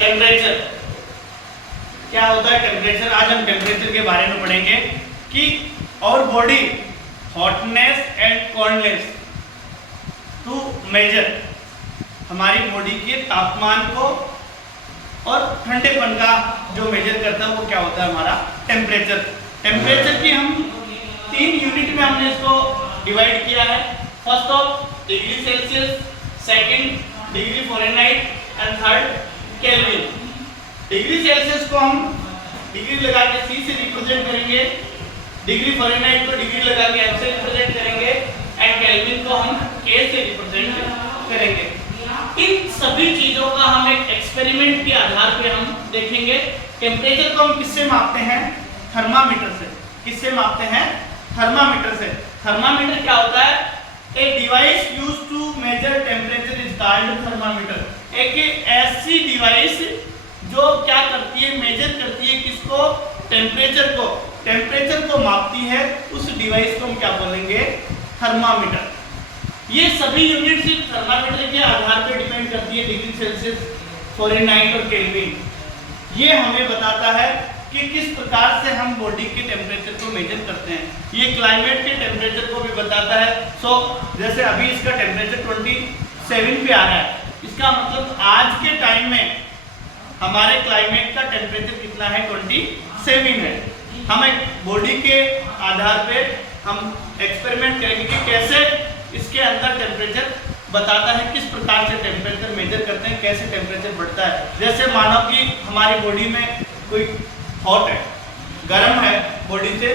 Temperature क्या होता है? टेम्परेचर, आज हम टेम्परेचर के बारे में पढ़ेंगे कि और body hotness and coldness to measure, हमारी बॉडी के तापमान को और ठंडेपन का जो मेजर करता है वो क्या होता है? हमारा टेम्परेचर। टेम्परेचर की हम 3 यूनिट में हमने इसको डिवाइड किया है। First of degree Celsius, second degree Fahrenheit and third kelvin. Degree Celsius को हम डिग्री लगा के C से रिप्रेजेंट करेंगे, डिग्री फ़ारेनहाइट को डिग्री लगा के F से रिप्रेजेंट करेंगे एंड केल्विन को हम K से रिप्रेजेंट करेंगे। इन सभी चीजों का हम एक एक्सपेरिमेंट के आधार पे हम देखेंगे। टेम्परेचर को हम किससे मापते हैं? थर्मामीटर से। किससे मापते हैं? थर्मामीटर से। थर्मामीटर क्या होता है? A device used to measure temperature is called thermometer. एक ऐसी डिवाइस जो क्या करती है? मेजर करती है किसको? टेम्परेचर को। टेम्परेचर को मापती है, उस डिवाइस को हम क्या बोलेंगे? थर्मामीटर। ये सभी यूनिट सिर्फ थर्मामीटर के आधार पर डिपेंड करती है, डिग्री सेल्सियस, फ़ारेनहाइट और केल्विन। ये हमें बताता है कि किस प्रकार से हम बॉडी के टेम्परेचर को मेजर करते हैं। ये क्लाइमेट के टेम्परेचर को भी बताता है। जैसे अभी इसका टेम्परेचर 27 पे आ रहा है, इसका मतलब आज के टाइम में हमारे क्लाइमेट का टेम्परेचर कितना है? 27 है। हम एक बॉडी के आधार पे हम एक्सपेरिमेंट करेंगे कि कैसे इसके अंदर टेम्परेचर बताता है, किस प्रकार से टेम्परेचर मेजर करते हैं, कैसे टेम्परेचर बढ़ता है। जैसे मानो कि हमारी बॉडी में कोई हॉट है, गर्म है बॉडी से,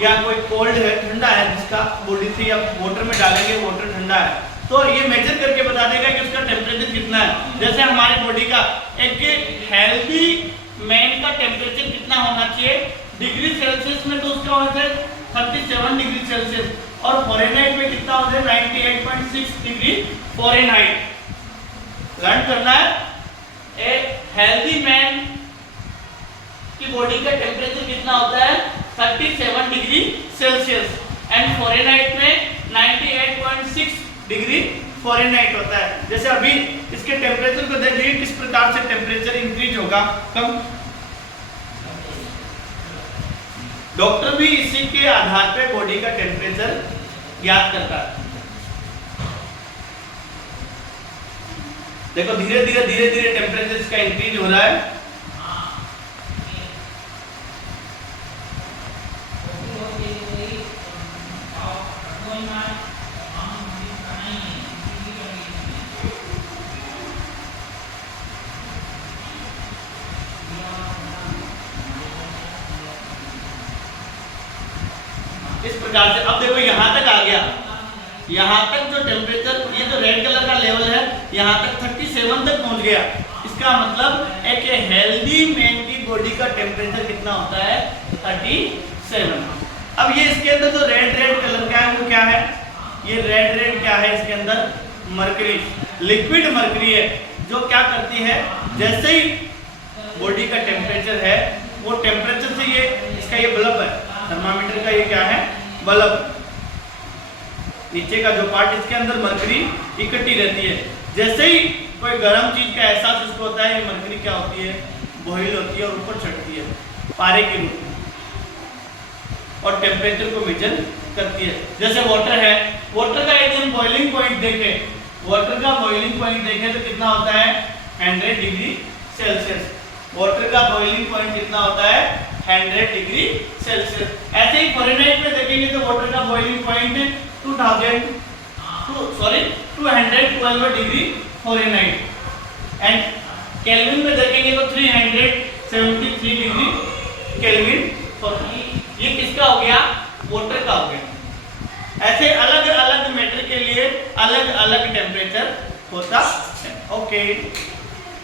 या कोई कोल्ड है, ठंडा है, जिसका बॉडी से या वाटर में डालेंगे वाटर ठंडा है, तो ये मेजर करके बता देगा कि उसका टेम्परेचर कितना है। जैसे हमारी बॉडी का एक हेल्दी मैन का टेम्परेचर कितना होना चाहिए? डिग्री सेल्सियस में तो उसका होना चाहिए 37 डिग्री सेल्सियस, और फ़ारेनहाइट में कितना होता है? 98.6 डिग्री फ़ारेनहाइट। लर्न करना है। ए हेल्दी मैन की बॉडी का टेम्परेचर कितना होता है? 37 डिग्री सेल्सियस एंड फ़ारेनहाइट में 98.6 डिग्री फ़ारेनहाइट होता है। जैसे अभी इसके टेम्परेचर को देखिए किस प्रकार से टेम्परेचर इंक्रीज होगा, कम। डॉक्टर भी इसी के आधार पे बॉडी का टेम्परेचर ज्ञात करता है। देखो धीरे धीरे टेम्परेचर इसका इंक्रीज हो रहा है। इस प्रकार से अब देखो यहां तक आ गया, यहां तक जो टेम्परेचर, ये जो रेड कलर का लेवल है, यहां तक 37 तक पहुंच गया। इसका मतलब एक हेल्दी मैन की बॉडी का टेम्परेचर कितना होता है? 37। अब ये इसके अंदर जो रेड कलर का है वो क्या है? ये रेड क्या है? इसके अंदर मरकरी, लिक्विड मरकरी है, जो क्या करती है? जैसे ही बॉडी का टेम्परेचर है, वो टेम्परेचर से ये इसका ये बल्ब है, थर्मामीटर का ये क्या है? बल्ब। नीचे का जो पार्ट, इसके अंदर मरकरी इकट्ठी रहती है। जैसे ही कोई गर्म चीज का एहसास इसको होता है, ये मरकरी क्या होती है? बॉइल होती है और ऊपर चढ़ती है पारे के रूप में, और टेम्परेचर को मेजर करती है। जैसे वाटर है, वाटर का एक बॉइलिंग पॉइंट देखें, वाटर का बॉइलिंग पॉइंट देखें तो कितना होता है? 100 डिग्री सेल्सियस। वाटर का बॉइलिंग पॉइंट कितना होता है? 100 डिग्री सेल्सियस। ऐसे ही फ़ारेनहाइट में देखेंगे तो वाटर का boiling point 212 degree Fahrenheit, and kelvin में देखेंगे तो 373 डिग्री केल्विन। ये किसका हो गया? वाटर का हो गया। ऐसे अलग अलग मैटर के लिए अलग अलग टेम्परेचर होता है। ओके।